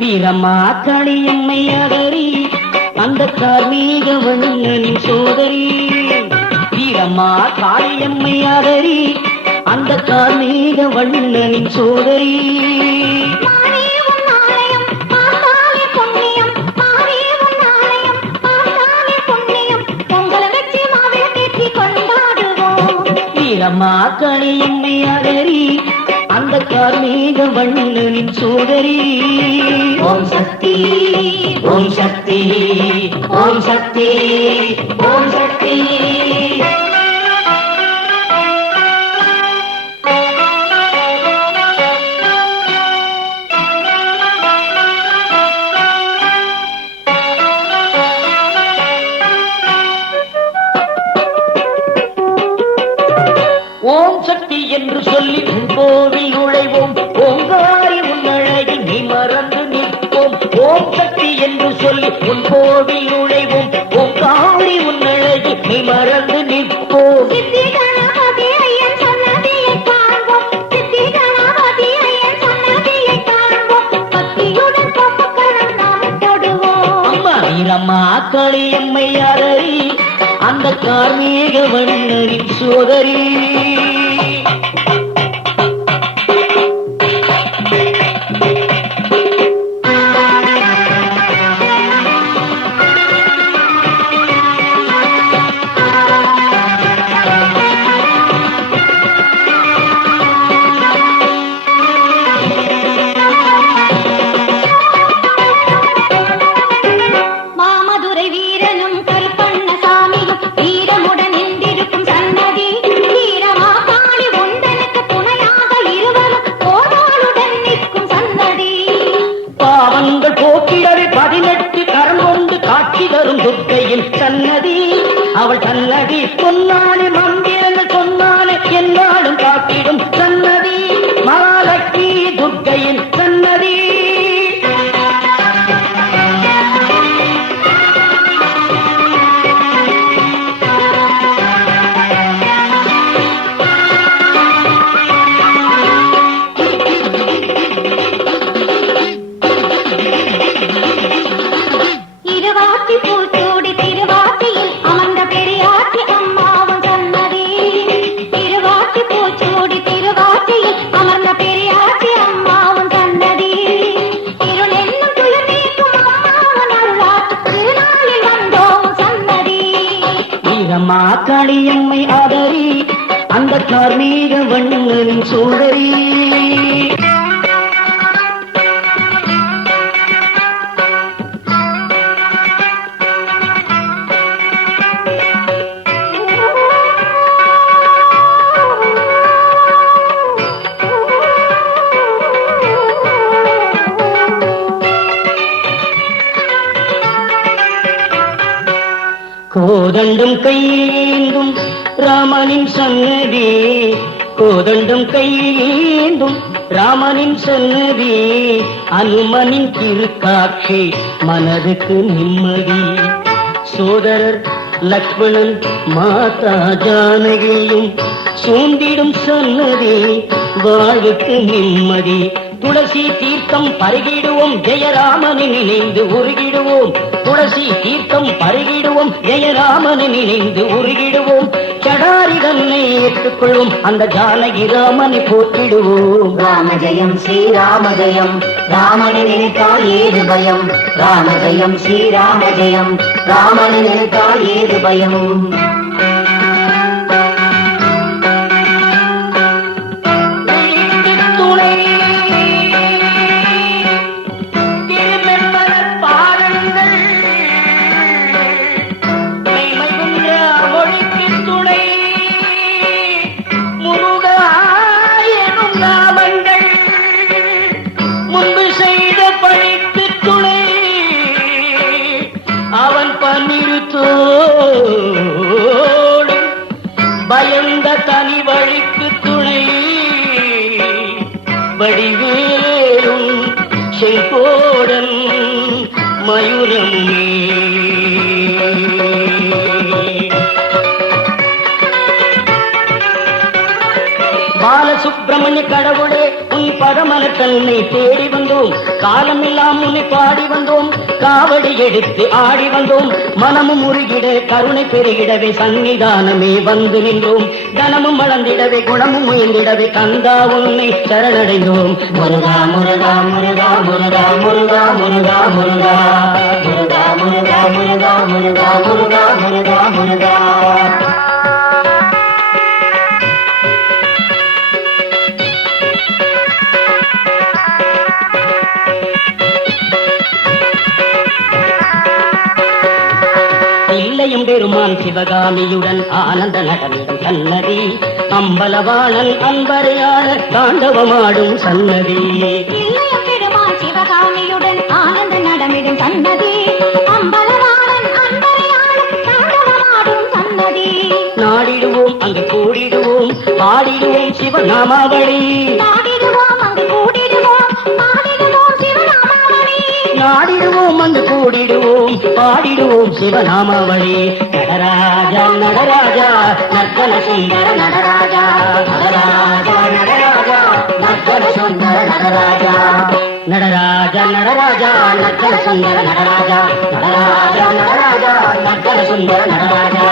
வீரம்மா களியம்மை அதரி அந்த கார்மீக வண்ணனின் சோதரி. வீரம்மா காளியம்மை அதரி அந்த கார்மீக வண்ணனின் சோதரி. வீரம்மா களியம்மை அதரி அந்த கார்மீக வண்ணனின் சோதரி. ஓம் சக்தி ஓம் சக்தி ஓம் சக்தி ஓம் சக்தி. ஓம் சக்தி என்று சொல்லி கோவில் நுழைவோம். ஓங்காரி உன்னழகில் நீ மறந்து நிற்போம். ஓம் சக்தி என்று சொல்லி உன் கோவில் நுழைவோம். ஓங்காரி உன்னழகில் நீ மறந்து நிற்போம். அம்மா வீரம்மா களியம்மை அதரி அந்த கார்மீக வண்ணரின் சோதரி. துர்க்கையின் சன்னதி அவள் சன்னதி சொன்னாலே மந்திரங்கள் சொன்னாலே என்னாலும் காத்திடும் சன்னதி. மகாலட்சுமி துர்க்கையின் சன்னதி. வீரம்மா களியம்மை அதரி அந்த கார்மீக வண்ணனின் சோதரி. கோதண்டம் கையேந்தும் ராமனின் சன்னதி. கோதண்டம் கையேந்தும் ராமனின் சன்னதி. அனுமனின் திருக்காட்சி மனதுக்கு நிம்மதி. சோதரர் லக்ஷ்மணன் மாதா ஜானகியும் சூழ்ந்திடும் சன்னதி வாழ்வுக்கு நிம்மதி. துளசி தீர்த்தம் பருகிடுவோம் ஜெயராமனை நினைந்து உருகிடுவோம். துளசி தீர்த்தம் பருகிடுவோம் ஜெயராமனை நினைந்து உருகிடுவோம். சடாரி தன்னை ஏற்றுக்கொள்வோம் அந்த ஜானகி ராமனை போற்றிடுவோம். ராமஜயம் ஸ்ரீராமஜயம் ராமனை நினைத்தால் ஏது பயம். ராமஜயம் ஸ்ரீராமஜயம் ராமனை நினைத்தால் ஏது பயம். பயந்த தனி வழிக்கு துணை வடிவேலும் செங்கோடன் மயூரமே. பாலசுப்பிரமணிய கடவுளே உன் பாதமலர் தன்னை தேடி வந்தோம், காலமெல்லாம் உன்னை பாடி வந்தோம், காவடி எடுத்து ஆடி வந்தோம், மனமும் முருகிட கருணை பெருகிடவே சன்னிதானமே வந்து நின்றோம், கனமும் வளர்ந்திடவே குணமும் உயர்ந்திடவே கந்தா உன்னை சரணடைந்தோம். முருகா முருகா முருகா முருகா முருகா முருகா முருகா முருகா முருகா முருகா முருகா முருகா முருகா முருகா. இல்லையும் பெருமான் சிவகாமியுடன் ஆனந்த நடமிடும் சன்னதி, அம்பலவாணன் அன்பரையான தாண்டவமாடும் சன்னதி. இல்லையும் பெருமாள் சிவகாமியுடன் ஆனந்த நடமிடும் சன்னதி, அம்பலவாணன் அன்பரையாளும் தாண்டவமாடும் சன்னதி. நாடிடுவோம் அங்கு கூடிடுவோம், பாடிடுவோம் சிவநாமாவளி, நாடிடுவோம் அங்கு கூடிடுவோம், பாடிடுவோம் சிவநாமாவளி. நாடிடுவோம் அங்கு கூடிடுவோம், பாடிடுவோம் சிவநாமாவளி. நடராஜா நடராஜா நர்த்தன சுந்தர நடராஜா, நடராஜா நடராஜா நர்த்தன சுந்தர நடராஜா, நடராஜா நடராஜா நர்த்தன சுந்தர நடராஜா, நடராஜா நடராஜா நர்த்தன சுந்தர நடராஜா.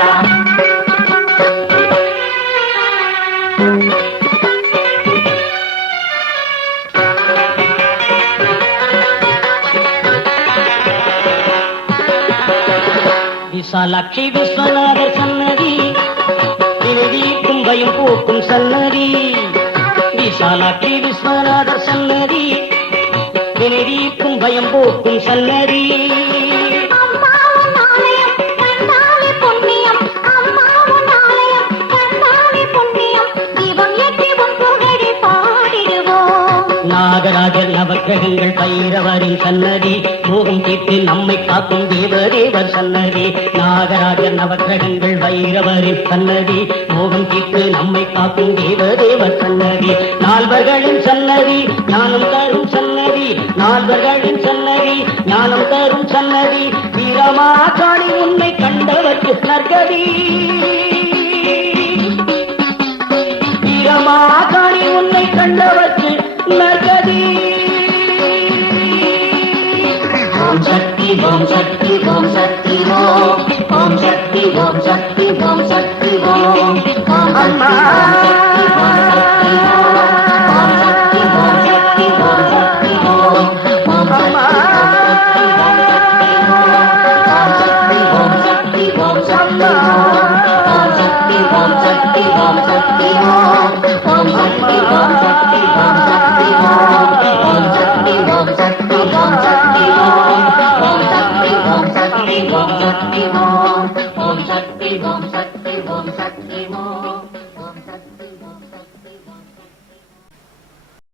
விசாலாட்சி விஸ்வநாதர் சன்னதி, வினைதீர்க்கும் பயம் போக்கும் சன்னதி. விசாலாட்சி விஸ்வநாதர் சன்னதி, வினைதீர்க்கும் பயம் போக்கும் சன்னதி. அம்மாவும் ஆலயம் கண்டாலே புண்ணியம், அம்மாவும் ஆலயம் கண்டாலே புண்ணியம், தீபம் ஏற்றி உன் புகழை பாடிடுவோம். நாகராஜர் நவக்கிரகங்கள் பைரவரின் சன்னதி, மோகம் தீர்த்து நம்மை காக்கும் தேவதேவர் சன்னதி. நாகராஜர் நவக்கிரகங்கள் பைரவரின் சன்னதி, மோகம் தீர்த்து நம்மை காக்கும் தேவதேவர் சன்னதி. நால்வர்களின் சன்னதி ஞானம் தரும் சன்னதி, நால்வர்களின் சன்னதி ஞானம் தரும் சன்னதி. வீரமா காணி உன்னை கண்டவர்க்கு நற்கதி, வீரமா காணி உன்னை கண்டவர்க்கு நற்கதி. ஓம் சக்தி ஓம் சக்தி ஓம் சக்தி ஓம், ஓம் சக்தி ஓம் சக்தி ஓம் சக்தி ஓம், ஓம் அம்மா சக்தி ஓம் சக்தி ஓம் சக்தி ஓம் சக்தி ஓம் சக்தி ஓம், ஓம் சக்தி ஓம் சக்தி ஓம் சக்தி ஓம் சக்தி ஓம் சக்தி ஓம் சக்தி ஓம், ஓம் சக்தி ஓம் சக்தி ஓம் சக்தி ஓம், ஓம் சக்தி ஓம் சக்தி ஓம் சக்தி ஓம், ஓம் சக்தி ஓம் சக்தி ஓம் சக்தி ஓம், ஓம் சக்தி ஓம் சக்தி ஓம் சக்தி ஓம், ஓம் சக்தி ஓம்